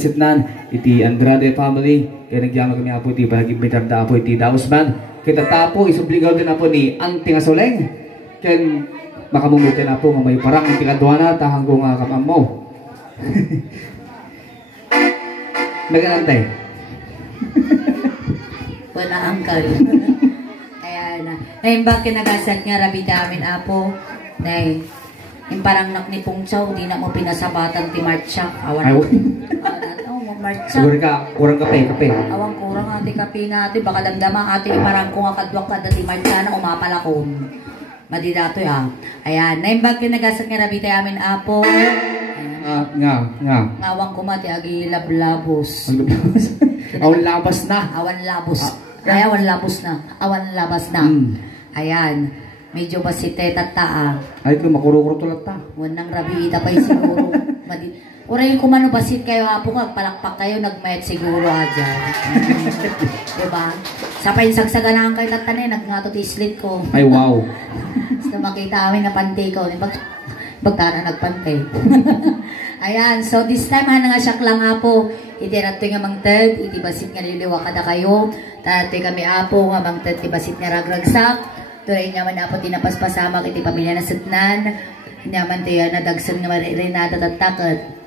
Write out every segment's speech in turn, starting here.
Sitnan iti Andrade family kaya nagyama kami apo iti panagibitar da apo iti Dausman kita tapo isubligaw din apo ni Anting Asoleng kaya makamumutin apo nga may parang iti kaduana tahang ko nga kamam mo naganantay wala angkal kaya na ngayon ba kinagasat nga rabi damin apo na yung parang naknipong chow di na mo pinasabatan ti Marcha awan Marcha. Siguro ka, kurang kape. Awang kurang ati kape nga ati, baka damdama ati parang kung akadwak ka dati Marcha na umapalakon. Madidato ya. Ayan, naimbag kinagasat nga rabi tayo amin apo. Nga. Ngawang kumati agi lablabos. Awan labas na. Awan labos. Ay, awan labos na. Awan labas na. Ayan. Medyo ba si teta taa. Ay, ito makuro-kuro tulat ta. Wanang rabi ita pa siguro. Uray kumano basit kayo apo nga, palakpak kayo, nagmayat siguro adya. Diba? Sa painsagsaga lang kayo tatanay, nagngatot islit ko. Ay, wow. Basta makita kami na pantay ko. Bagtana nagpantay. Ayan, so this time, hana nga siya lang apo. Iti nato nga mang ted, iti basit nga liliwa kada kayo. Tati kami apo nga mang ted, iti basit nga ragragsak. Tuloy nga man apo, tinapaspasamak, iti pamilya na sitnan. Nyaman tiya na dagsan nga marinada tatakot.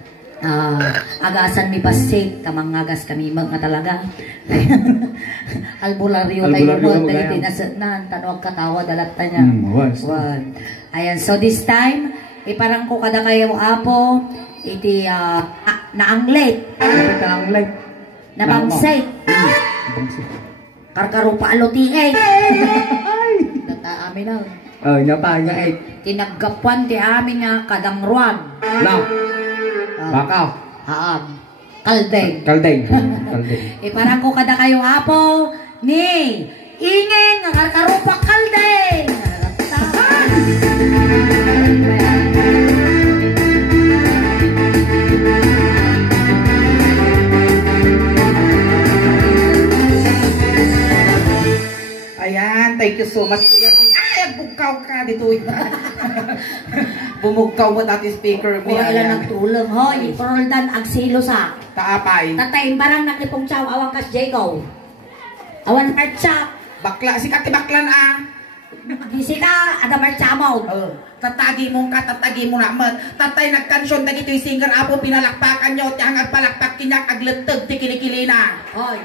Agasan mi basit, kamang agas kami mga talaga. Albularyo tayo mo, na itinasatnan, tanawag katawa, dalat niya. Ayan, so this time, iparang ko kada kayo apo, iti naanglet. Nabangsay. Karkarupa alotihay. Nata amin na. Tinaggapuan ti amin nga kadangruan. Bakaw. Kaldeng. Iparang ko kada kayo apo ni ingin nga karkarupa kaldeng. Ayan, thank you so much. Ay, bukaw ka dito. Bumugkaw mo dati speaker mo. Kung ilan nagtulong, hoy, Roldan Agsilo sa Kaapay. Tatay, parang nakipong chow, awang kas Jacob. Awan Marcha. Bakla, si Kati Baklan Gisi ka, ada Marcha mo. Tatagi mo naman. Tatay nagkansyon, dagito'y singer apo, pinalakpakan nyo, tiyang agpalakpak kinyak, agletag, ti kilikilina. Hoy,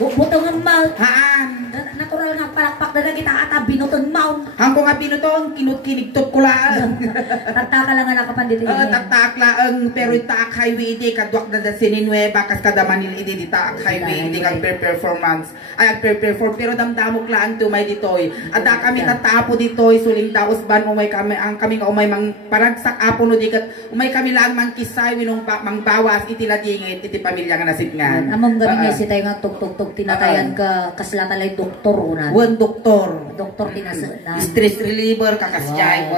butungan mo. Haan. Natural nga palakpak na kita ata binuton mo. Hangko nga binuton, kinut-kinigtot ko lang. Tataka lang nga nakapandito. Tatak lang, pero itaak highway idi, kadwak na da sininweba, kas kadamanil idi, itaak highway idi, kag performance. Ay, perform, pero damdamok lang tumay ditoy. Ada kami tatapo ditoy, suling taos ban, umay kami, ang kami nga umay mang paragsak apo no dikat, umay kami lang mang kisay, winong mang bawas, iti ladingit, iti pamilya nga nasitngan. Among gabi nga si tayo nga tuk-tuk-tuk, tinatayan ka, kaslatalay doktor unan. Wan doktor. Doktor tinasaan. Stress reliever kakasyay.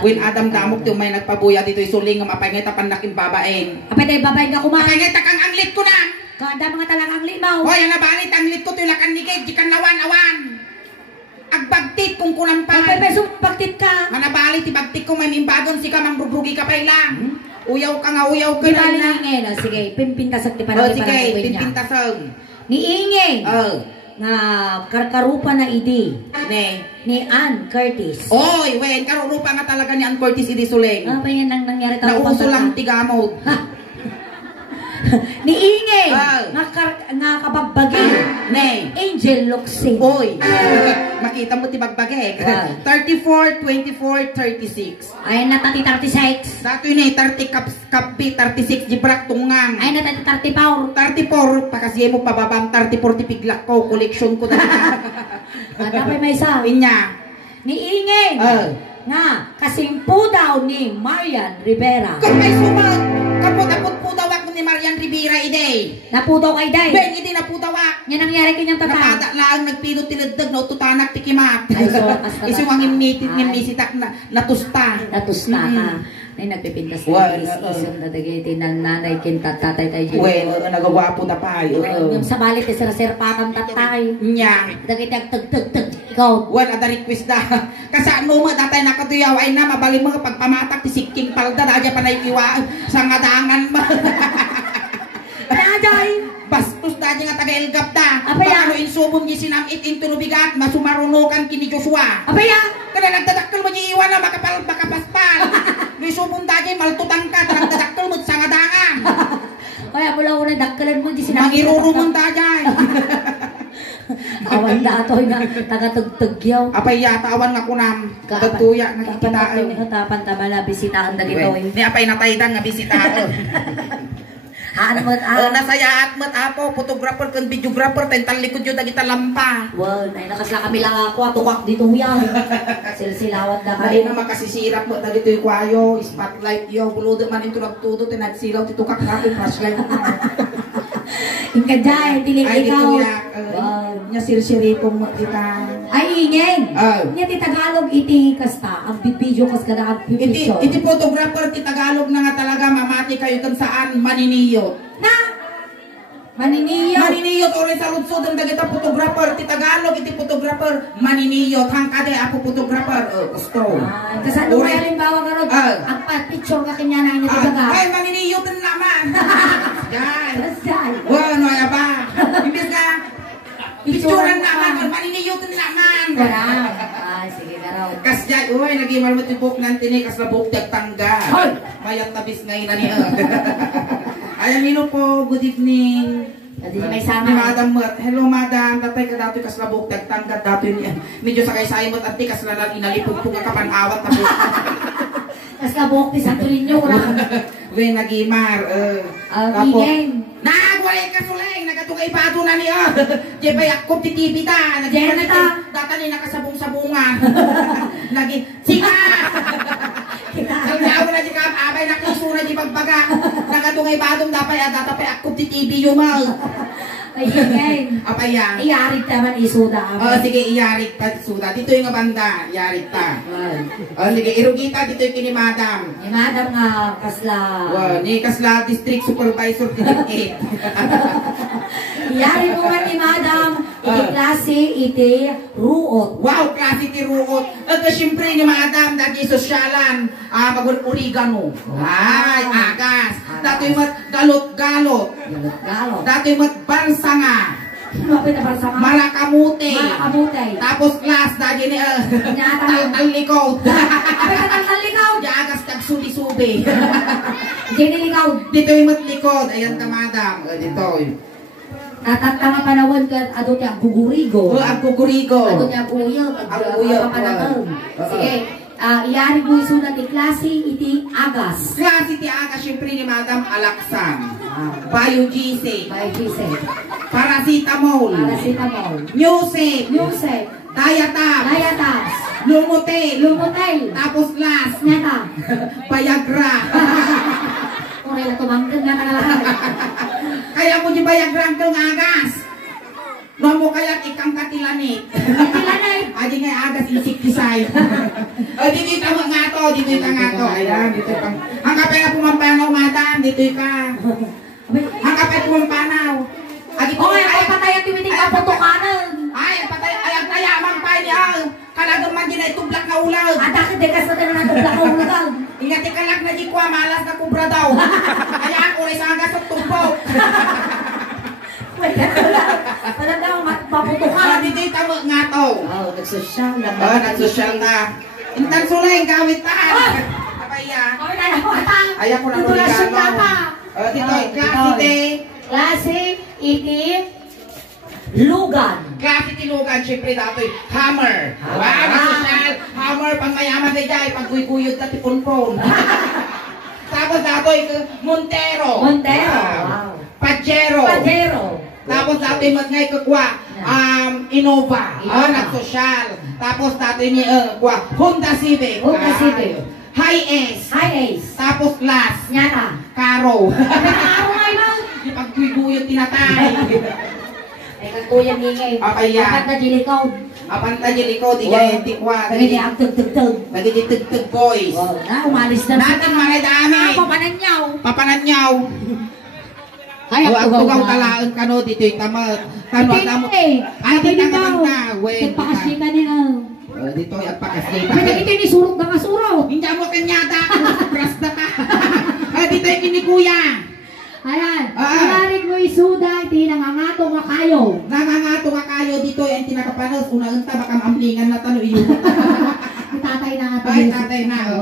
Win Adam damok yung may nagpabuya dito isuling nga mapay ngay tapan nakin babaeng. Apay tayo babaeng ka kumain. Mapay ngay takang anglit ko na. Kada mga talang anglit mo. Hoy, ang nabalit anglit ko tilakan nigay, jikan lawan-awan. Agbagtit kung kulampan. Apay may sumpagtit ka. Manabalit ibagtit ko may imbagon si ka mangrubrugi ka pa lang. Uyaw ka nga, uyaw ka na. Di ba sige, pimpintasag ti parang sige, pimpintasag. Ni Ingeng. Nga karkarupa na idi ni Ann Curtis. Oy, wen karurupa nga talaga ni Ann Curtis idi suleng. Ano pa yan nang nangyari tayo? Nauso lang tigamod. Ni Ingeng nga kabagbagi ne Angel Luxing. Oy, makita mo ti bagbagi. 34, 24, 36. Ay natati 36. Dato yun 30 kapi 36 jibrak tungang. Ay natati 34. 34 pakasiye mo pababam 34 ti piglak ko collection ko dali. Dapat may isa. Inya. Ni Ingeng nga kasimpo daw ni Marian Rivera. Kung may sumag kapot-apot po daw ako ni Marian Rivera ide. Napudaw kay day. Ben idi napudawak. Yan nangyari kanyang tata. Nakada lang nagpidot tiladdag no tutanak ti kimat. Ay so as isuwang imitit ng misitak na natusta. Natusta ka. Ay nagpipintas na isang dadagiti ng nanay kinta tatay tayo. Well, nagagwapo na pa. Yung sa balit sir patang tatay. Nya. Dagiti ang tag ikaw. Well, ada request da. Kasaan mo tatay nakatuyaw ay na mabali mo pagpamatak ti sikking palda na adya pa naikiwaan sa ngadangan mo. Najay. Bastos dahil nga taga-elgap da. Apa ya? Paano insubong niya sinamit intunubigat, masumarunukan kini Joshua. Apa ya? Kada nagtadakkel mo niya iwan na makapaspal. Isubong dahil maltutan ka, nagtadakkel mo sa ngadangan. Kaya mula ko na dakkalan mo di sinabi. Magirurumon dahil. Awan dato nga taga-tugtugyaw. Apay yata awan nga kunam. Tagtuya Kapan nakikita. tapan tamala bisitaan da dito. Ni apay nataydan nga bisitaon. Haan mo Nasayaat mat apo, photographer kan videographer, tental likod yun dagita lampa. Wow, nakasla kami lang ako, tukak dito yan. Silsilawat na Dahil kayo. na makasisirap mo dagito yung kwayo, spotlight yo, buludo man ito nagtudo, tinagsilaw, titukak na ako, flashlight. Inka dyan, dilig Ay, ikaw. dito yak, Wow. nya sirsiripong mo kita. Ay, ingeng. Nya ti Tagalog iti kasta, ang bibidyo kas kada ang pipicture. Iti photographer, ti Tagalog na nga talaga, mamati kayo kan saan, maniniyot. Na! Maniniyo. Maniniyot, oray sa lutsod, ang dagita photographer, ti Tagalog, iti photographer, maniniyot, hangkade ako photographer, gusto. Kasano mo halimbawa ka ron, ang picture ka kanya na niya ti Ay, maniniyot na naman. Yan. Kasay. Bueno, ay ba? Imbis ka, picturean naman, maniniyutan naman. Wala. Sige ka raw. Kasya, uy, naging marmatibok ng tinik, kas labog tagtangga. Mayat tabis ngayon na niya. Ayan, hello po, good evening. Hindi may sama. Ni Madam Mat. Hello, Madam. Tatay ka dato'y kas labog tagtangga. Dato'y niya. Medyo sakay-sakay mo't at di kas lalang inalipog po nga kapanawat na po. Kas labok ti Santo Niño. Wen, nagimar. Ingeng. Nagwalay ka suleng, nagatungay pato na niya. Di ba yakop ti TV ta? Diyan na ta. Datali nakasabong-sabungan. Nagi, sika! Ang daw na di ka, abay nakiso na di pagbaga. Nagatungay patong dapat datapay akop ti TV yung mal. Ay, ingeng. Apay yan. Iyarig naman isuda. Sige, iyarik ta suda. Dito yung banda, iyarik ta. Sige, irugita dito yung kini Madam. Ni Madam nga kasla. Ni Kasla District Supervisor District 8. Iyari mo nga ni Madam, iti klase, iti ruot. Wow, klase ti ruot. At siyempre ni Madam, dati sosyalan, mag-origano. Ay, agas. Dati mat galot-galot. Galot. Dati mat bansanga. Mapit na para sa mga. Marakamute. Marakamutay. Tapos class, dati ni tal-likod. Apay ka talikaw. Di agas tag-subi-subi. Ginilikaw. Dito yung mat likod. Ayan ka, Madam. Dito. Tatang panahon ka, ado niya gugurigo. Ang kukurigo. Ado niya uyog. Ang uyog. Sige. Iyari mo isunod ti klase, iti agas. Klase ti agas, siyempre ni Madam Alaksan. Biogesic. May kise. Paracetamol. Paracetamol. Music. Music. Diatab. Diatabs. Lumotel. Lumotel. Tapos last. Nyata. Viagra. Kung ay tumangkang nga nangalahan. Kaya mo di Viagra ang agas. No mo kaya ikang katilanit. Katilanit. Adi nga agas insecticide. Dito yung tama nga to. Dito yung nga to. Ayan. Dito yung ang kapay na pumampanaw, Madam. Dito yung ka. Ang kapay pumampanaw. O ay patay ang timiting kaputukanan. Ay, patay, ay, ang tayamang pa niya. Kalagang man din ay tublak na ulag. Adakit dekas na tayo na tublak na ulagang. Ingat ikalag na di kwa, malas na kubra daw. Kaya ako rin sa agas at tumpok. Wala daw, maputukan. Dito yung tama nga to. Nagsosyal lang. Nagsosyal na. Intan sulay, gawit ta. Kapaya. Ay, ako na regalo. Dito, klase Klase, iti, lugan. Klase tilugan, syempre dato'y hammer. Wow, social. Hammer, pang mayaman na dyan, pag guyod na tipunpon. Tapos dato'y Montero. Montero. Wow. Pajero. Pajero. Tapos dato'y matngay kakwa, Innova. Nagsosyal. Tapos dato'y ni Honda Civic. Honda Civic. Hi-Ace. Hi-Ace. Tapos last, Nyata. Caro. Karo ngayon. Di pag guyod tinatay. Ay, kagkuyan ingay. Apaya. Apat na dilikaw. Apanta di likod, iya tikwa. Nagiging ang tug-tug-tug. Nagiging tug-tug boys. Wow, na, umalis na. Natin maradami. Papananyaw. Papananyaw. Ay, ang tugaw talaan ka no, dito yung tamat. Tano at tamo. Ay, di tangatang na. Wait, Pakasita niya. dito yung agpakasita. Pwede ito ni surot na kasurot. Hindi mo kanyata. Pras na ka. Dito yung kinikuya. Ayan, Ah. ilarig mo isuda, iti nangangato nga kayo. Nangangato nga kayo dito yung tinakapanos. Una-unta baka maamlingan na tano iyo. Tatay na nga Ay, tatay na.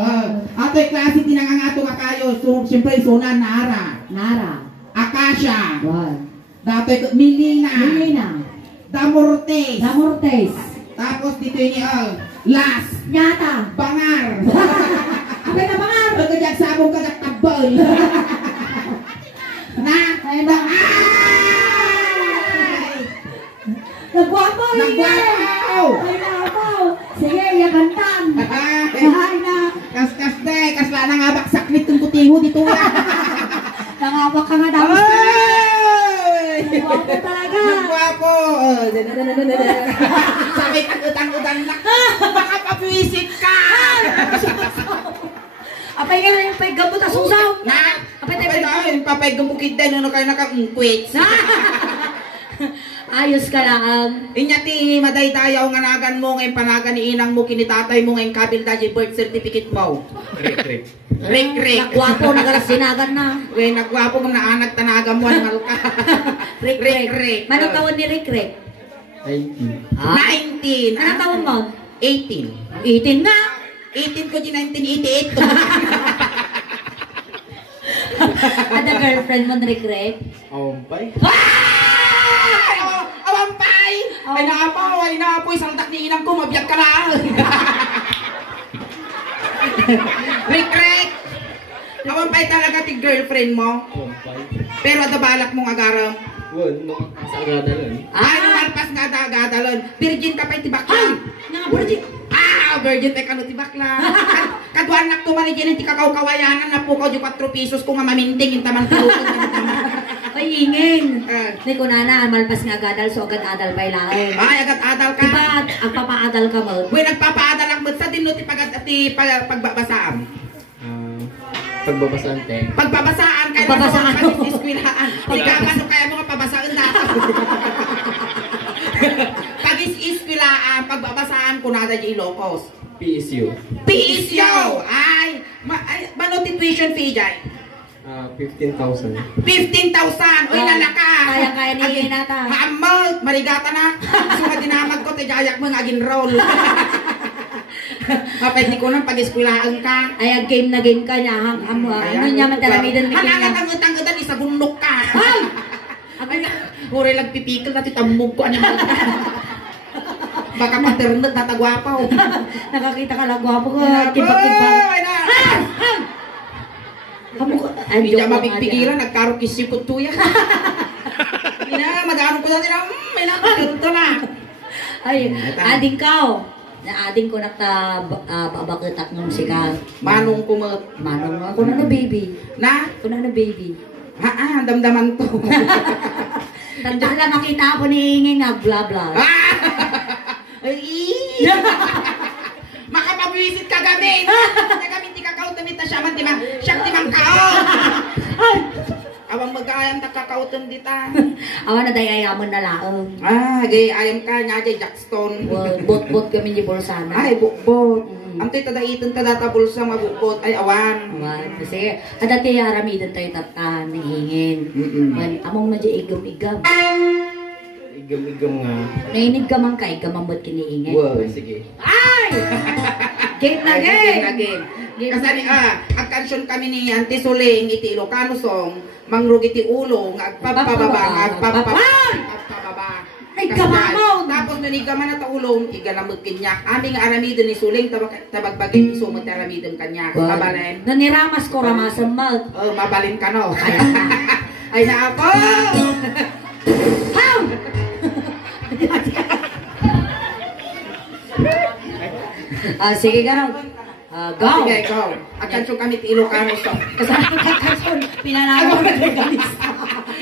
Ato'y klase tinangangato nga kayo. So, siyempre, sunan, Nara. Nara. Akasha. One. Dato'y Milina. Milina. Damortes. Damortes. Tapos dito yung Las. Nyata. Bangar. Apay na bangar. Pagkajag sabong kagak tabal. Na. Ay na. Ay! Nagwapo yun. Nagwapo! Ay na ako. Sige, yagantan. Ay na. Kas-kas de. Kasla na nga baksak nitong putiho dito. Nangawak ka nga dapat. Ay! Nagwapo talaga. Nagwapo! Sabi ka utang-utang na. Baka papiwisit ka! Apay nga yung paggamot sa susaw. Na! Apay Ay, tayo. ay, papay gumukid din. Ano kayo nakakungkwits? Ayos ka lang. Inyati, madaydayaw nga nagan mo ngayon panagan ni inang mo kinitatay mo ngayon kabil daji birth certificate mo. Rek. Rik-rik. Nagwapo, nagarasinagan na. Uy, nagwapo kung naanak tanagan mo, animal ka. Rik-rik. Manong tawon ni Rik-rik? 19. 19. Anong tawon mo? 18. 18 nga. 18 ko di 1988. Ada girlfriend mo ni Rik-rik? Ompay. Ay! Awampay! Ay naapo, isang tak ni inang ko, mabiyag ka na. Rik-rik! Awampay talaga ti girlfriend mo. Ompay. Pero ada balak mong agaram. Wan, no. Sa agadalan. Ay, numalpas nga dagadalon. Virgin ka pa ti bakla. Ay! Nga virgin. Virgin tayo kano ti bakla. Kaduan nak tumani dyan ti kakaw-kawayanan na pukaw di 4 pesos kung nga maminding yung taman kalutong. Ay, ingin. Eh. Hindi ko na malpas nga agadal, so agad adal pa ilahin. Ay, agad adal ka. Diba, ang papaadal ka mo? Uy, nagpapaadal ang sa din no ti pagbabasaan. Pagbabasaan te. Pagbabasaan kaya Pagbabasaan. Pag-iskwilaan. Hindi ka ano kaya mo nga pabasaan dapat. Pag-iskwilaan, pagbabasaan ko nada di Ilocos. PSU. PSU! Ay, mano ti tuition fee dyan? 15,000. 15,000! Uy, lalaka! Kaya ni Nata. Haamag! Marigata na! Suka dinamag ko, tajayak mo nga agin roll. Mapwede ko nang pag-iskwilaan ka. Ay, ang game na game ka niya. Ano niya man talamidan na Halaga kanya. kang utang-utan, isa bundok ka. Ay! Ay, huri lang pipikil na titamog ko. Ano yung baka paternot natagwapaw. Nakakita ka lang, gwapo ka. Kibak-kibak. Ay, na! Joke Hindi niya lang mapigpigilan, nagkarukis yung kutuya. Mag-anong ko natin, may nakakirto na. Ay, ading ka. Na-ading ko nakta babakitak ng sika. Manong kumot. Manong ako na baby. Na? Ako na baby. Damdaman to. Tanda lang makita ako ni Ingin nga bla bla. Ay! Makapabwisit ka gamin! Nagamit di kakautan nita siya man timang siyang timang kao! Awang mag-aayam na kakautan dita. Awa na dayayamon na laong. Gay ayam ka niya jay Jackstone. Bot-bot kami ni Bolsana. Ay, bukbot. Ang to'y tadaitan tadata bulsa mabukbot. Ay, awan. Awan. Kasi, ada kaya aramidan tayo tatan ng Ingin. Among na dyan igam-igam. Igam-igam nga. Nainig ka man ka, igamambot kiniingin. Wow, sige. Ay! Game na game! Game. Kasi ang kansyon kami ni Auntie Suling, iti Ilocano song, mangrug iti ulo, agpapababa. Ay, kamamaw! Tapos nanigaman na taulong, igalamag kanyak. Aming aramidon ni Suling, tabagbagin, isumot aramidon kanyak. Mabalin. Naniramas ko ramasan mag. Oh, mabalin ka no. Ay na ako! Ham! Sige ka raw. Go! Sige, go. Ang kansyon kami ti Ilocano song. Kasama ka kason, pinanalo na legalista.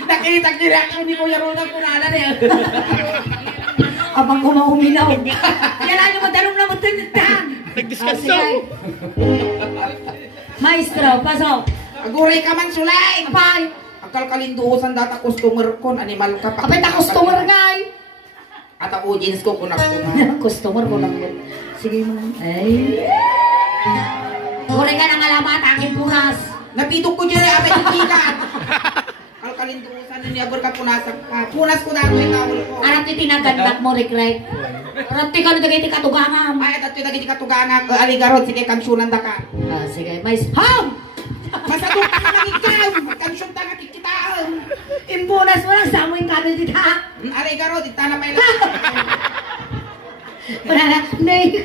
Nakita nila ako, hindi ko yaro na kunala niya. Abang kumauminaw. Kailan mo talong na mo tinitang. Nag-discuss Maestro, pasok. Aguray ka man, Suling! Apay! Akal kalinduusan data customer kon, animal ka pa. Apay ta customer nga eh. At ang audience ko, kunak-kunak. Customer ko lang. Sige mo. Ay. Kuring ka ng alamat, aking punas. Napitok ko dyan, abay titikan. kalindusan ni agor ka punasak ka. Punas ko na ikaw ko. Arap ti tinagandak mo Rick. Arap ti kanu dagiti katugangam. Ay at dagiti katuganga aligarot sige kansunan da ka. Ah sige, mais. Ham! Masadong ka lang ikaw. Kansun ta nga kikitaan. Imbunas mo lang sa mo yung kado dito ha. Aligarot itana pa ila. Wala na, nay.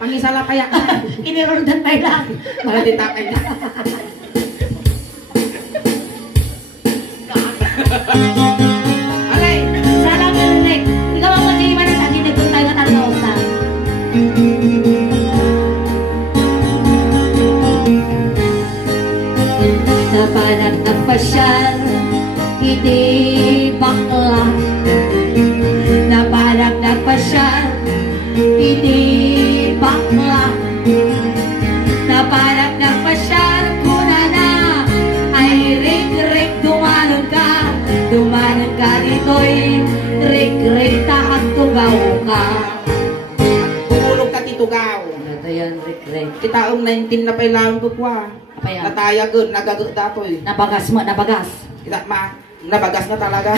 Pangisala kaya ka. Inirordan pa lang. Para ditakay na. Alay. Salamat Rick. Ikaw ang mag-iiman na sa akin. Nagpunta tayo matalosan. Napanag na pasyal, hindi bakla. Napanag na pasyal, hindi bakla. Napanag na pasyal, kuna na. Ay Rick, dumanon ka dito'y Rick, taak tugaw ka. Tumulog ka titugaw. Ito yan, Rick. Kitaong 19 na pailangan ko kwa. Apa yan? Nataya good, nagagot datoy. Nabagas mo, nabagas. Kita ma, nabagas na talaga.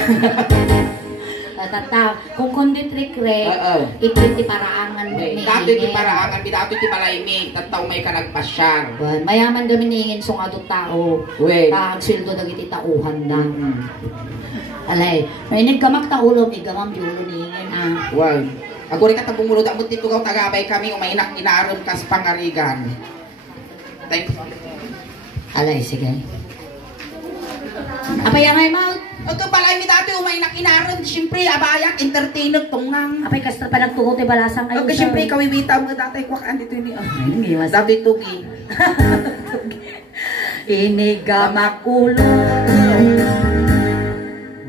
Tata, kung kundi Rick, Oo. ikiti paraangan mo. Dato ti paraangan, dato ti palaymig, tattaw may kanagpasyar. Mayaman kami ningin sung adong tao. Wait. Taag sildo dagiti tauhan na. Alay, mainig kamak taulo, igamam di ulo ningin ah. Well, agore ka tabumulod amot dito gaw tagabay kami umainak inaron kas pangarigan. Thank you. Alay, sige. Apa yang ay mau? Ito pala mi dati umainak inaron, siyempre abayak entertainer tungang. Apay kastra pa nagtugot ay balasang kayo. Okay, siyempre kawiwita mo dati kwakan dito ni. Hindi mas. Dati tugi. Inigamakulo.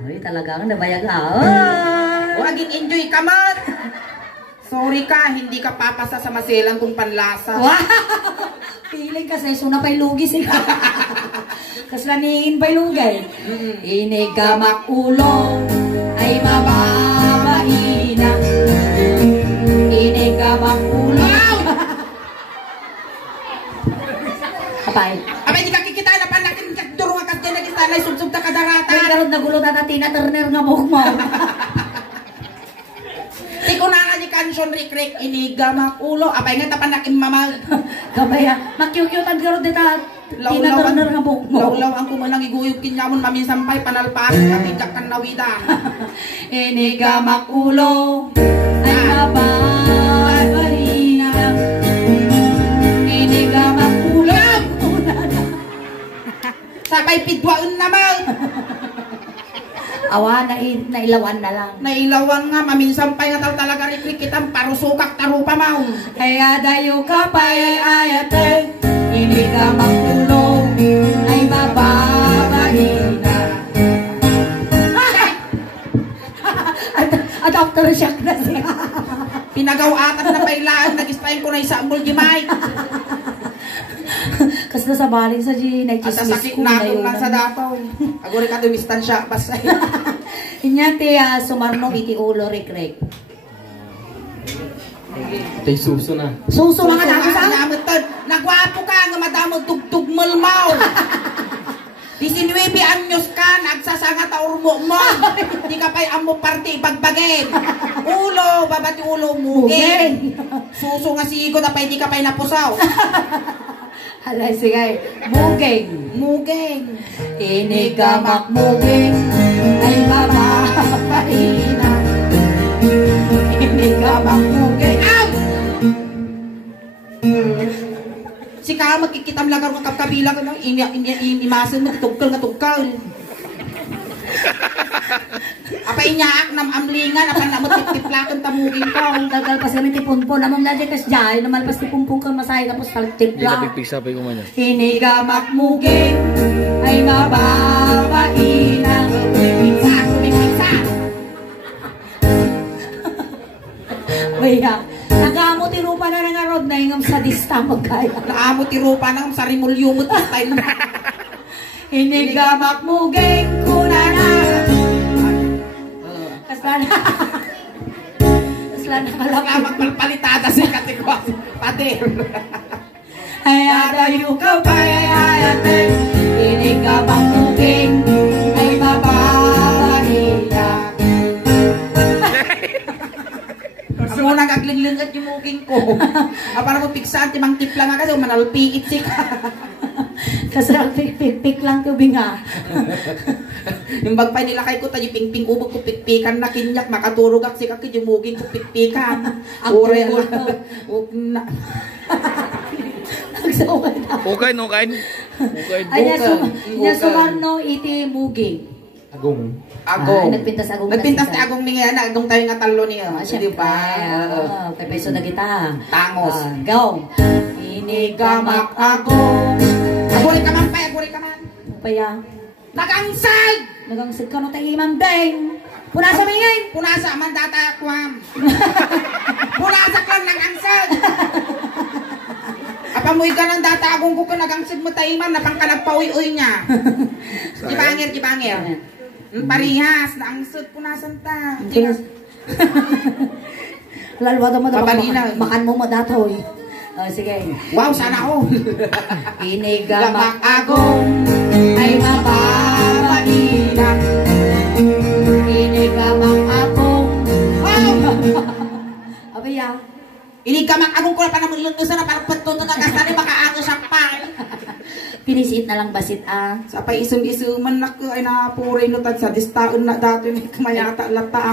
Uy, talagang nabayag O aging enjoy ka man. Sorry ka, hindi ka papasa sa maselan kung panlasa. Wow! Piling kasi suna pa'y lugi sila. Kaslaningin pa'y lugay. Inigamakulo ay mababahina. Inigamakulo. Apay. Abay, di ka kikita na panakin durungan ka dyan na kita na isubsub ta kadarata. Ay, karot na gulo na Tina Turner nga buhok mo. Di ko na nga di kansyon Rick, inigamakulo. Abay nga tapanakin mama. Kabaya, makyukyutan karot dita. Tina Turner nga buhok mo. Law-law ang kumanang iguyog kinyamon maminsampay panalpakin kapigak kan nawidan. Inigamakulo ay mababahina. Inigamakulo. Sabay pidwaon naman. Awa, nailawan na lang. Nailawan nga, maminsampay nga talaga Rick, kitang parusukak tarupa mau. Kaya dayo ka pa'y ayate, hindi ka makulong, ay mababahina. At aftershock na siya. Pinagaw-atan na pailaan, nag-istayin ko na isang mulgimay. Kas na sa baling sa G, At nag-chismis sakit ko na na akong lang sa dapaw. Aguri ka dumistansya, basta. Inyate, sumarno iti ulo, Rick. Tay suso na. Suso mga damo sa? Nagwapo ka, nga madamog tugtog mulmaw. 19 anyos ka, nagsasanga ta urmo mo. Di ka pa'y amo party bagbagin. Ulo, babati ulo mo. Suso nga sigo na pa'y di ka pa'y napusaw. Alay, sige. Mugeng. Inigamak mugeng ay mababahina. Inigamak mugeng. Si ka magkikitam lagar ng kapkabila ko lang inimasin mo tugkal. Apa inyaak nam amlingan apan namot tiplakan tamugin ko. Tagal pas kami tipunpon. Amam na dyan kas jay. Naman pas tipumpong ka masay tapos Hindi tipla. na pipigsa pa yung kumanya. Inigamak mugeng ay mababahina. Kumipigsa. Waya. Nagamo tirupa na nga rod na ingam sa dista magkaya. Naamo tirupa nang sa rimulyumot style. Inigamak mugeng kunana. Kasana. Kasana Wala magpalpalitada si katikwas. Pader. Ay adayo ka pa ay ayate. Inigamak mugeng ay gimuging ko. Para mo piksan, timang tipla nga kasi, manalpiit si ka. Kasi pik lang tubig nga. Yung bagpay nila kay ko, tayo ping-ping ubog ko, pikpikan na kinyak, makaturog ak si kaki, gimuging ko, pikpikan. Ure, huwag na. Okay. Ay, niya sumarno, iti muging. Agong. Agong. Nagpintas agong. Nagpintas ni agong mingi na, agong tayo nga talo niya. Di ba? Kay peso na kita. Tangos. Go. Inigamak agong. Aguri ka man pa, aguri ka man. Paya. Nagangsag! Nagangsag ka no tayo imang deng. Punasa mingay. Punasa man data akwam. Punasa klang nagangsag. Apamoy ka ng data agong ko ka nagangsag mo tayo imam, napang ka nagpawi-uy niya. Gibangir. Parihas, naangsag, punasan ta. Lalwada mo dapat Pabalinaw. makan mo madatoy. Sige. Wow, sana ako. Inigamak agong ay mababainan. Inigamak agong. Abaya. Inigamak agong ko na pa naman ilunusan na parang patuto na kasali baka ako sa pang. Pinisiit na lang basit Sa pa isum-isuman na ko ay napuray no tad sa distaon na dati may kamayata lata.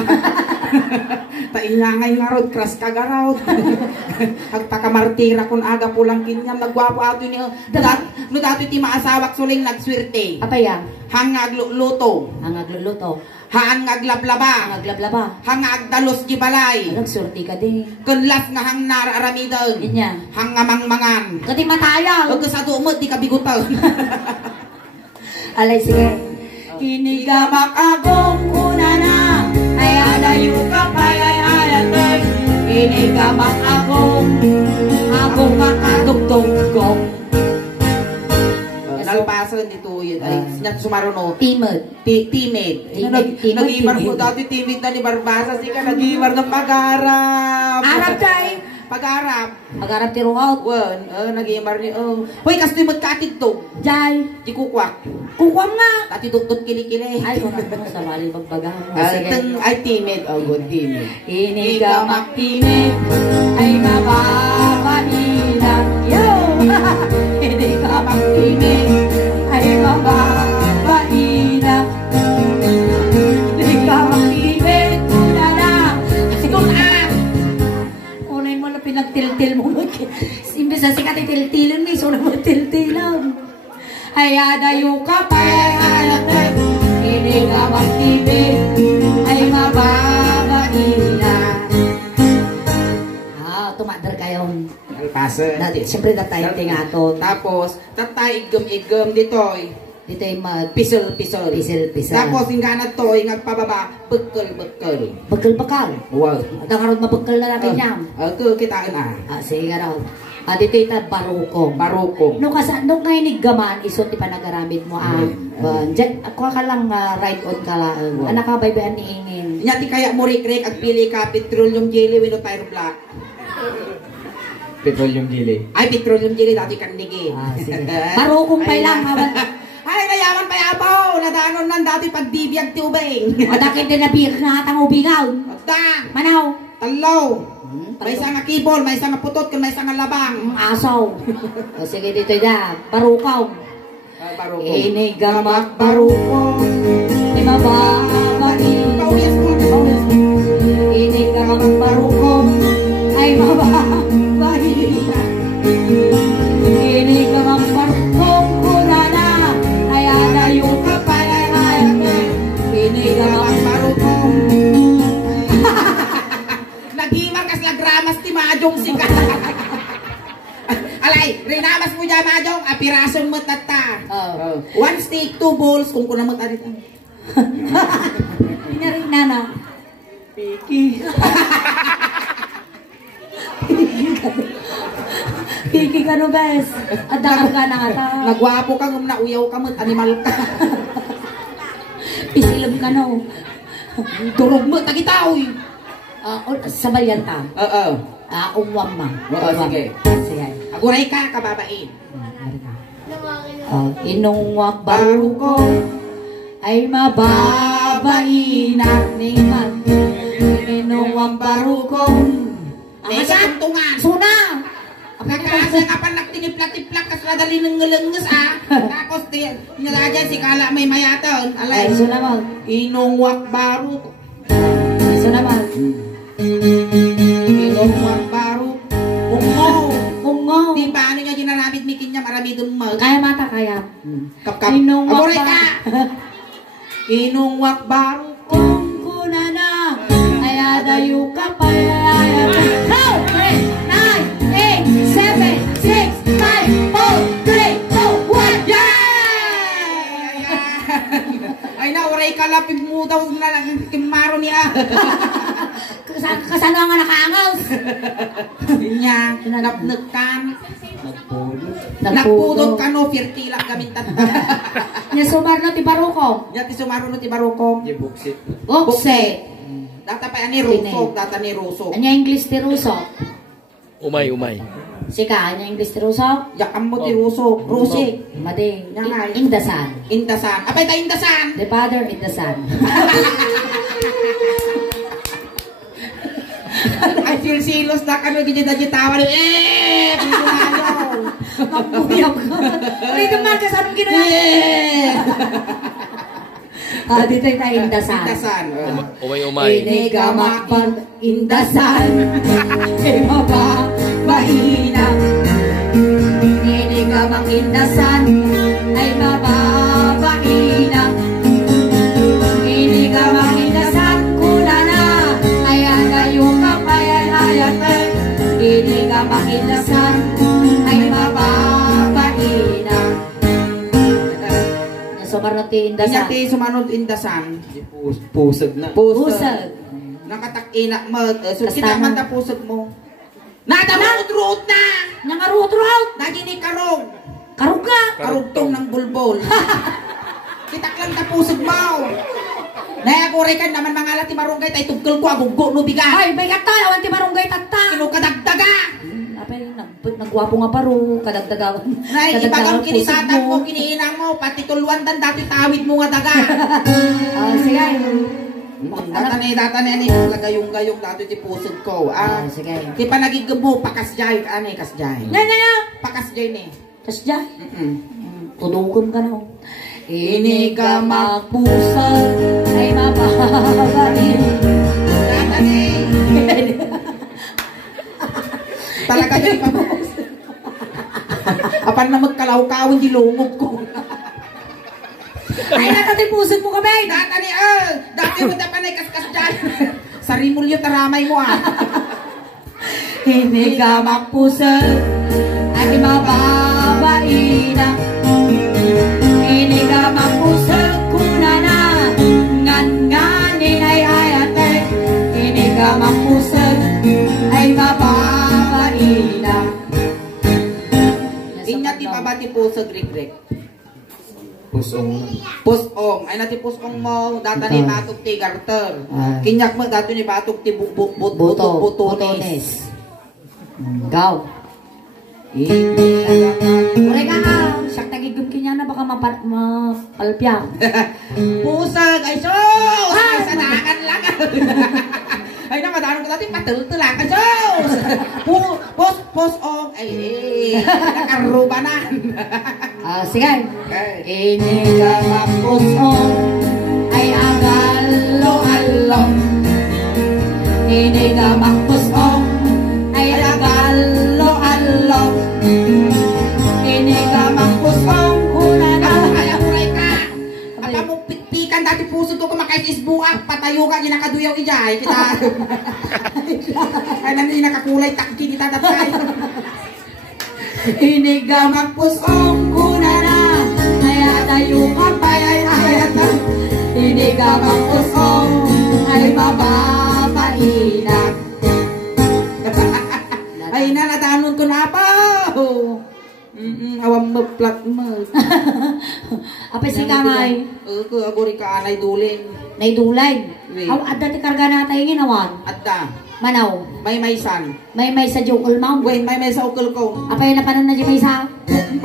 Taingangay nga rod, kras kagaraw. Agpakamartira kun aga pulang kinyam, nagwapo ato niyo. No dati ti maasawak suling nagswerte. Apaya. Hangag luto. Ang agluluto. Haan ngaglablaba. Ang aglablaba. Hangag dalos gibalay. Nagsurti ka din. Kunlas nga hang nararamidan. Inya. Hang ngamangmangan. Kati matayaw. Huwag ka sa dumot, di ka bigutan. Alay, sige. Inigamak agong una na. Ay adayo ka pa ay alatay. Inigamak agong. Agong makadugtong-gong. Nalpasan dito yun. Ay, sumaruno. Timid. Timid. Nag-imar mo dati timid na ni Barbasa. Sika nag-imar ng pag-arap. Arap kay. Pag-arap. Mag-arap ti rungaut. Wan, nag-imar ni, Hoy, kas timid katid to. Jai. Di kukwak. Kukwam nga. Kati duktot kilikili. Ay, kung ano sa mali magbagang. Ay, timid. Oh, good, timid. Inigamak timid. Ay mababainan. Yo! Inigamak timid. Ay mababainan. Inigamak timid. Una na. Tunan! Unay mo na pinagtil-til mo. Imbis na sikat itil-tilan mo. So na mo til-tilan. Ay adayo ka pa ay alatay. Inigamak timid. Ay mababainan. Tumadar kayo. Nalpasan. Siyempre tatay nga to. Tapos, tatay igam-igam ditoy. Dito yung mag Pisel-pisel. pisel-pisel. Tapos, ingganat to, ngagpababa, bekal-bekal. Bakal-bakal. Wow. At ang karot mabakal na natin yan. Ito, kitaan Sige nga raw. Dito yung barukong. Barukong. Nung ngayon gaman, isot di pa nagaramid mo. Ako ka lang ride on ka lang. Anak ka baybayan ni Ingin. Nyati kaya mo rik at pili ka, petroleum jelly, wino tire black. Petroleum jelly. Ay, petroleum jelly, dati kandigi. Sige. Barukong pa lang. Ay, nayaman pa yabaw. Nadanon nan dati pagbibiyag ti ubeng. O dakit din na beer na atang ubigaw. Magda. Manaw. Talaw. May isang nga kibol, may isang nga putot, may isang nga labang. Asaw. O sige dito na. Barukaw. Barukong. Inigamak barukong. Di mababainan. Kauyas mo. Inigamak barukong. Ay mababainan. Inigamak barukong. Una na. Ay adayo ka pa ay hayate. Inigamak Barukong. Naghimar kas lagramas ti Majong sika. Alay, rinamas mo dyan Majong, apirasong mo tata. One steak, 2 bowls, kung kunamot arito. Pinaring na na. Piki. Piki ka no guys. At dako ka na ata. Nagwapo ka, nauyaw ka mo, animal ka. Isilom ka no. Durog mo, tagitaw. Sabayan ta. Oo. Umwam ma. Oo, sige. Sige. Aguray ka, kababain. Inungwak barukong ay mababainan ni man. Inungwak barukong Mesa tuntungan. Suna. Kakasa nga pa nagtiniplak-tiplak kas nadali ng ngelenges Tapos nalaga si kala may mayaton. Ay, suna mo. Inungwak baro. Suna mo. Inungwak baro. Ungaw. Ungaw. Di ba ano nga ginanabit ni Kinya marami dun mag. Kaya mata kaya. Kap-kap. Inungwak Amoray ka. Inungwak baro. Kung kuna na. Kaya dayo ka pa. 2, 3, 4, 5, 4, 3, 2, 1. Ay na, oray kalapig mo daw na lang kimaro niya. Kasano nga nakaangaws? Niya, napnagkan. Nagpudot ka no, firtila gamintan. Niya sumar na ti Baruko. Niya ti sumaro no ti Baruko. Buksit. Buksit. Data pa ni Rusok, data ni Rusok. Anya English ti Rusok? Umay. Sika, anya English ti Rusok? Yakam mo ti Rusok. Rusik. Mading. Nyangay. Indasan. Indasan. Apay ta Indasan. The father in the son. Ay, silos na kami gijita-jitawan. Pinulayo. Magpuyok ko. Ulit naman ka sa anong ginawa. Dito yung tayo indasan. Indasan. Umay. Inigamakpan indasan. Imaba mahina. Inigamak indasan. Ay mababahina. Inigamak indasan. Kuna na. Kaya kayo kapayalayatin. Inigamak indasan. Ay mababahina. Sumarot ti indasan. Inyati sumanod Indasan. Pusag na. Pusag. Nakatak-inak mo. So, Basta kita na. man ta pusag mo. Nadamuot-ruot na! Nangarut-rut. Dagi ni karong. Karug ka. Karugtong ng bulbol. Kitak lang ta pusag mo. Nayakuray ka naman mga alati marunggay tayo tugkol ko agugo no biga. Ay, may kata. Awan ti marunggay tata. Kinukadagdaga. Apay, nagwapo nga paro. Kadagdagawan. Nay, ibagang kinisatan mo, kiniinang mo, pati tuluan dan dati tawid mo nga daga. Sige. Data ni gayong dati ti pusod ko. Sige. Di pa nagigabo, pakasjay, kasjay. Yan. Pakasjay ni. Kasya. Tudugan ka na. Inigamak pusag ay mapahabain. Data ni. Talaga din pa. Apan na magkalaw-kawin, di lungog ko. Ay, natatay pusag mo kami. Data ni, dati mo na panay kasjay. Sarimulyo taramay mo Inigamak pusag ay mababain. Inigamak pusag kuna na ngan-nganin ay ayate. Inigamak pusag ay mababain. Inya ti pabati pusag rik-rik. Pusong. Pusong. Ay nati pusong mo. Data ni batok ti garter. Kinyak mo dato ni batok ti butones. Gaw. Ure ka ka. Siyak tagigum kinya na baka mapalpya. Pusag. Ay sos! Ay sanakan lang. Ay na madano ko dati patul-tulak. Ay sos! Pusong. Ay nakarubanan. Sige. Inigamak pusong ay agalo-along. Inigamak pusong ay agalo-along. Inigamak pusong kuna na. Ay amuray ka. Apa mo pitpikan dati puso ko kumakait isbuak. Patayo ka ginakaduyaw ijay. Kita. Ay nani nakakulay takki kita datay. Inigamak pusong kuna na. Kaya tayo kapayay ayatan. Inigamak pusong ay mababainak. Ay na natanon ko na pa. Awam magplat mo. Apa si kamay? Ko aguri ka anay dulin. Naidulay. Wait. Aw adda ti karga na tayo ginawan. Adda. Manaw. May maysan. May sa jokul mount. Wait, may sa ukol ko. Apa yun na panan na di may sa?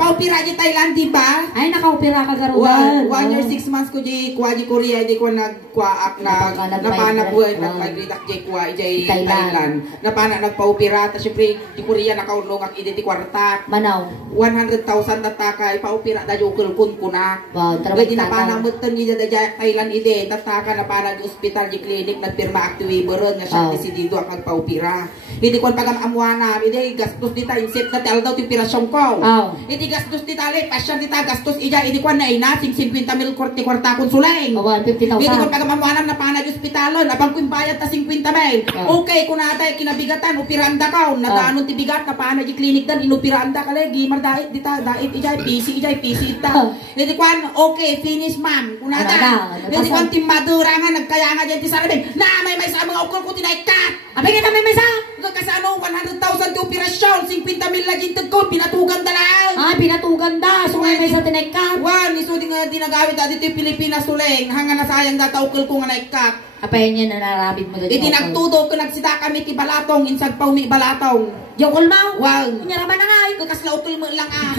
Paupira di Thailand, di ba? Ay, nakaupira ka garudan. 1 year 6 months ko di kuha di Korea, di ko nagkuaak na napanak ko nagpagritak di kuha di Thailand. Napanak nagpaupira, ta syempre di Korea nakaulong ak idi di kwarta. Manaw. 100,000 tatakay paupira da jukul kun kuna. Wow, Jadi napanag mutten di da Thailand ide tataka napanag di ospital di klinik nagpirma aktiwi beureun nga siya desidido ak nagpaupira. Idi kon pagam amuana, idi gastos di ta insip na tel daw ti pirasyon ko. Idi gastos di tali pasyan di ta gastos ija idi kon na ina sing 50,000 korti kwarta kun suleng. 50,000. Idi kon pagam amuana napanag di ospitalon abang kun bayad ta 50,000. Okay kun atay kinabigatan upiranda ka nadanon ti bigat napanag di klinik dan inupiranda ka lagi mardait di ta dait ija PC ta. Idi kon okay finish ma'am kun ata. Idi kon tim madurangan nagkaya nga diyan ti sarabing na may sa mga ukol ko tinaikat. Abay kita may mesa. Kasano 100,000 ti operasyon 50,000 lagi tagko pinatugan dalang. Ay, pinatugan da. Sungay may sa tinaikat. Wan isu di nga dinagawid dati ti Pilipinas suleng hanga nasayang data ukol ko nga naikat. Apay niya na narabid mo dito. Iti nagtudo ko nagsita kami ti balatong insag pa umi balatong. Jokol mau. Wow. Kunyara ba na nga. Kasla ukol mo lang ah.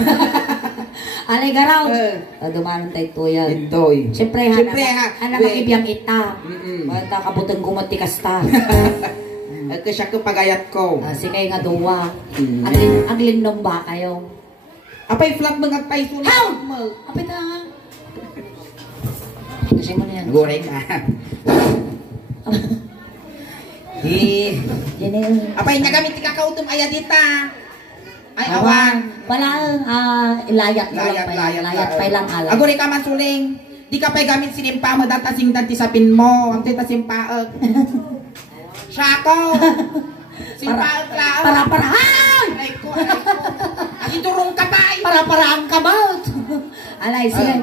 Alay garaw. Dumanon tayo to yan. Itoy. Siyempre, hana makibiyang ita. Bata kabutang kumati kasta. Ito siya ko pagayat ko. Sige nga duwa. Aglin nung ba kayo? Apay flat mga pay sulit. How? Apay ta nga. Kasi mo na yan. Goreng ka. Apay nagamit ti kakautom ayadita. Ay awan. Wala layat pa lang alam. Agore ka man suling. Di ka pa'y gamit sinimpa mo datasing danti sapin mo. Ang tita simpaag. Sako. Simpaag lao. Para-parahan! Ay ko. Ang iturong kapay. Para-parahan ka ba? Alay, sige.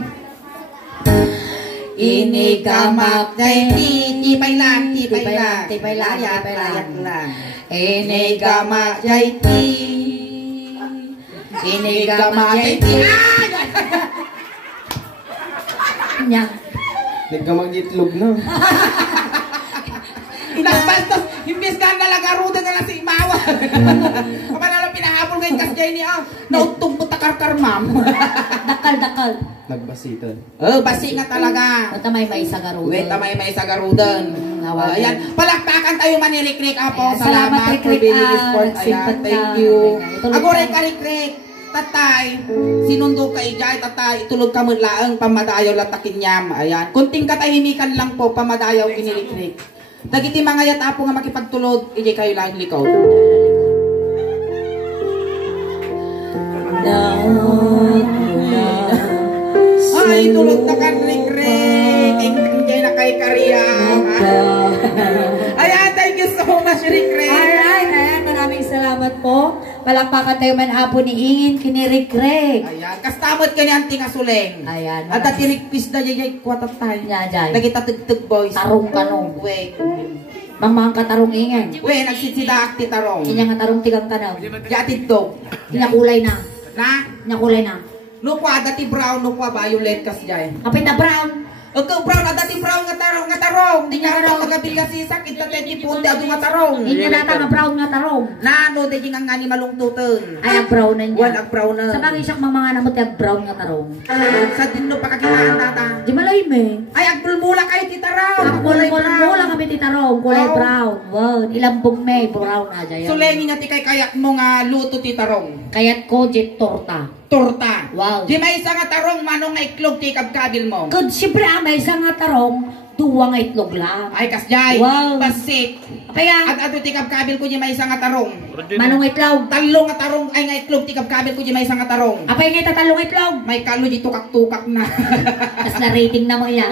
Inigamak day tipay lang. Layat lang. Inigamak day Inigamak day Nya. Nagkamang itlog na. Inabastos, imbes ka nalagaruda ka na si Imawa. Kapanalo pinahabol ngayon kasjay niya. Nautong mo takar-kar, ma'am. Dakal. Nagbasitan. Basi nga talaga. Tamay may sa garudan. Wait, may sa garudan. Ayan, palakpakan tayo manirik-rik apo. Salamat, for being sport. Ayan, thank you. Agore ka rik-rik. Tatay, sinundo ka ijay, tatay, itulog ka mulaang pamadayaw latakin niyam. Ayan, kunting katahimikan lang po, pamadayaw kinirik-rik. Dagiti mga yata po nga makipagtulog, ijay kayo lang likaw. Ay, tulog na ka rik-rik. Ijay na kay Kariyam. Ayan, thank you so much, rik-rik. Alright, ayan, maraming salamat po. Palakpakan tayo man hapon ni Ingin, kinirik-rik. Ayan, kastamot ka ni Auntie Asuleng. Ayan. At tirikpis na yay kwatatay. Yan. Nagita tugtug boys. Tarong kanong. Wait. Mamang katarong Ingin. Wait, nagsitsida akti tarong. Inya nga tarong tigang kanaw. Yatid dog. Inya kulay na. Na? Inya kulay na. Nukwa dati brown, nukwa violet kas jay. Kapit na brown. Ikaw brown, dati brown nga tarong. Di nga raw magabil kasi sakit na teti puti ado nga tarong. Inya nata nga brown nga tarong. Nano, di nga ni malungtutan. Ay, ang brown na niya. Ag brown na. Sa bagay siyak mga namot yung brown nga tarong. Sa dinno pakakitaan nata. Di malay me. Ay, agpulmula kayo ti tarong. Ang kulay kami ti tarong. Kulay brown. Wow, ilambong may brown na dyan. Sulengin niya ti kay kayak mo nga luto ti tarong. Kayat ko jet torta. Torta. Wow. Di may isa nga tarong manong nga iklog ti kabkabil mo. Good, siyempre may isang nga tarong, duwa nga itlog lang. Ay kasjay. Wow. Basit. Kaya, At ato ti kabkabil ko di may isa nga tarong. manong itlog. Talong nga tarong ay nga iklog ti kabkabil ko di may isa nga tarong. Apay nga tatalong itlog. May kalo di tukak-tukak na. Tapos na rating na mo yan.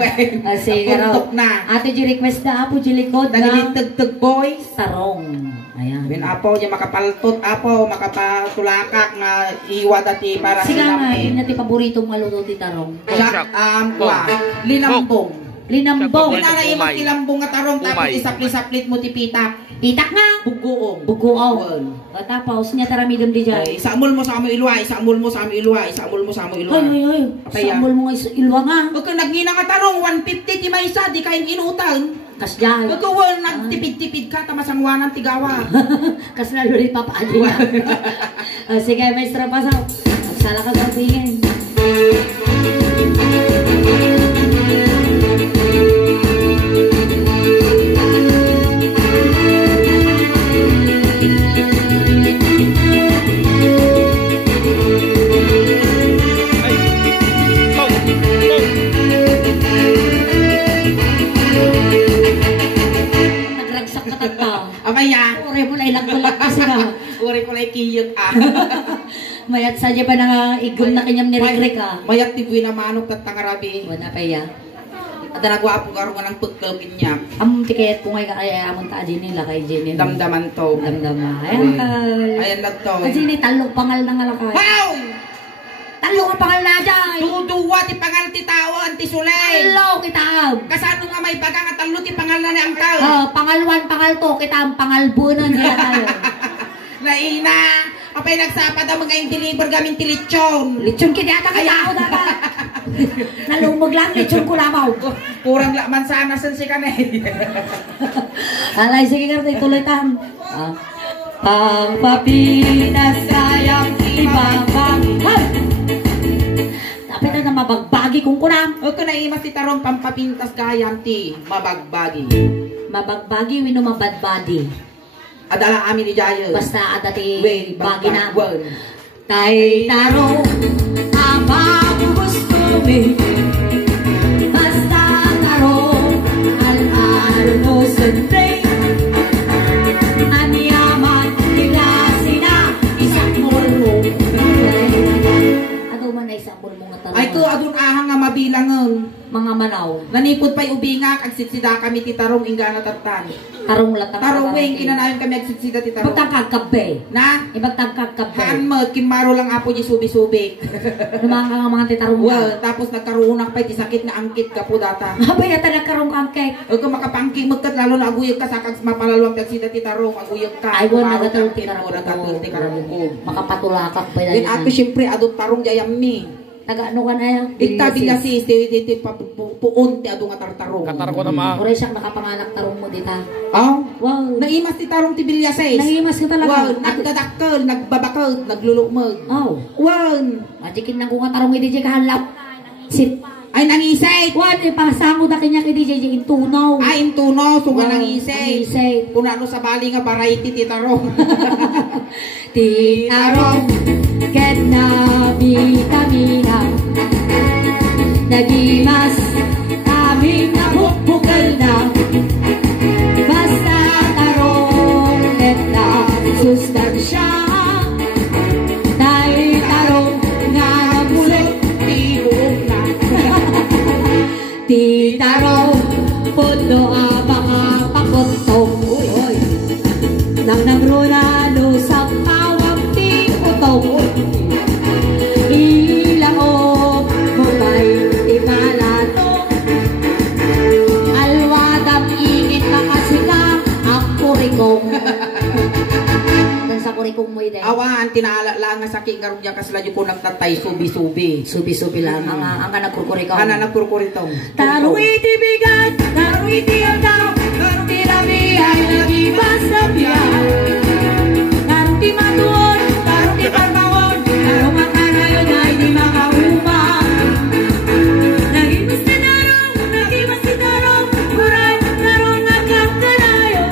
Sige raw. Tuntok na. Ate G request na apo G likod Dali na tug boys. tarong. Ayan. Win apo di makapaltot apo makapatulakak nga iwa dati para Sige nga, sinamin. yun natin paboritong maluto ti tarong. Siya kwa linambong. Linambong. Inana imo Umay. ti lambong nga tarong tapos Umay. isaplit-saplit mo ti pitak. Pitak nga. Bugoong. Bugoong. O tapos, niya taramidam di dyan. Ay, isaamol mo sa amo ilwa, isaamol mo sa amo ilwa, isaamol mo sa amo ilwa. Ay. Kaya- Sambol mo nga ilwa nga. Huwag kang nagngina nga tarong, 150 ti may isa, di kain inutang. Kas dyan. Huwag kang nagtipid-tipid ka, tamasangwanan tigawa. Kas na lulit papaadi na. Sige, maestra, pasaw. Sala ka gawin. Nagragsak na tata. Amaya. Uri mo na ilang-tulak kasi nga. Uri ko lang kiyot Mayat sadya pa na igom na kanyang nirikrik ah. Mayat tibuy na manok at tangarabi. Wala pa ya. At nagwa po karoon ng pagkal kinyak. Am tikayat po ngay kaya amon ta din nila kay Jenny. Damdaman to. Damdama. Ayan ka. Ayan na to. Kay Jenny talo pangal na nga lakay. Wow! Talo nga pangal na dyan. Duduwa ti pangal ti tao anti sulay. Talo kita. Kasano nga may baga nga talo ti pangal na ni ang tao. Pangalwan pangal to kita ang pangalbunan nila tayo. Naina. Apay nagsapa daw mga yung deliver gamin ti lechon. Lechon kaya ata kaya ako dapat. Nalumog lang lechon ko lamaw. Kurang laman sana san si kanay. Alay sige nga tuloy tam. Pangpapinas kayang ibabang. Dapat na mabagbagi kung kunam. O na imas ti tarong pampapintas gayam ti mabagbagi. Mabagbagi wino mabadbadi. Adala amin ni Jayo. Basta adati Wait, bagi na. well. Tay taro abang gusto mi. Basta taro al-almo sentay. Anyaman tigasina isang mulmo. Ado man ay isang mulmo nga taro. Ay ko adun ahang nga mabilangon. Mga manaw. Nanipod pa'y ubingak, agsitsida kami ti tarong ingana tatan. Tarong latang. Tarong wing, kinanayon kami agsitsida ti tarong. Ibagtang kagkabe. Na? Ibagtang kagkabe. Haan mo, kinmaro lang apo di subi-subi. Lumang ka mga titarong Well, tapos nagkarunak pa'y ti sakit na angkit ka po data. Mabay na talaga karong kangkek. O kung makapangking magkat, lalo na aguyag ka, sakag mapalalwang tagsida ti tarong, aguyag ka. Ay, wala Kumaro nagatulog ti ti tarong, karong. nagatulog ti karong. Makapatulakak pa Then yan. ato siyempre, adot tarong jayam mi. Taga ano ka na yan? Ita bilasis, ti puon ti ado nga tartarong. Katar ko naman. Ore siya nakapanganak tarong mo dita. Oh, Wow. naimas ti tarong ti bilyases. Nangimas ka talaga. Wow, nagdadakkel, nagbabakkel, naglulukmag. Oh. Wow, Majikin na ko nga tarong hindi kahalap. Sit. ay nangisay. Wan, ipasango na kanya kay DJ Intunaw. Ay, intuno, so nga Wow, nangisay. nangisay. Kung ano sa bali nga variety ti tarong. Ti tarong. Ket na vitamina. Nagimas. Aming nabukbukal na. Basta tarong. Ket na sustansya. Dahil tarong nga namulit. Tihog na. Ti tarong. Puno mga pakotong. Uy. Nang nagrunalo sa pawang ti utong. Ilaog mabay ti malato. Alwadang init na kasi ka ang kurikong. Dan sa kurikong mo ide. Awan, tinaala lang nga sakit nga rugya kasladyo ko nagtatay subi-subi. Subi-subi lang ang nagkukurikong. Kana nagkurkuritong. Tarong iti bigat, tarong iti agaw, tarong iti labihay, lagi basta biyahe. Tarong ti matuon, tarong ti parmawon, tarong makanayon ay di makaumang. Nagimas ti tarong, kuray, tarong nagkakalayon.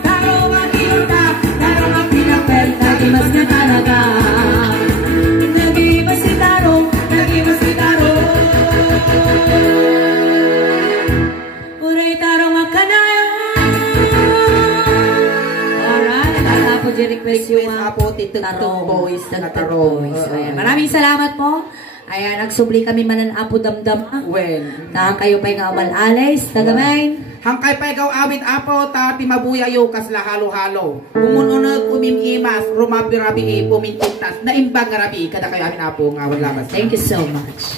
Tarong ang iyota, tarong ang pinapel, nagimas na talaga. Nagimas ti tarong, nagimas ti tarong. Uray tarong makanayon. Alright, natatapo di request yung Request apo ti Tugtog Boys na tarong. Ayan, maraming salamat po. Ayan, nagsubli kami manan apo damdam. Well, Na kayo pa'y nga amal-alays, tagamain. hangkay pa ikaw awit apo, tapi mabuyayo kasla halo-halo. Umununag umimimas, rumabi-rabi pumintintas, naimbang rabi, kada kayo amin apo nga wala mas. Thank you so much.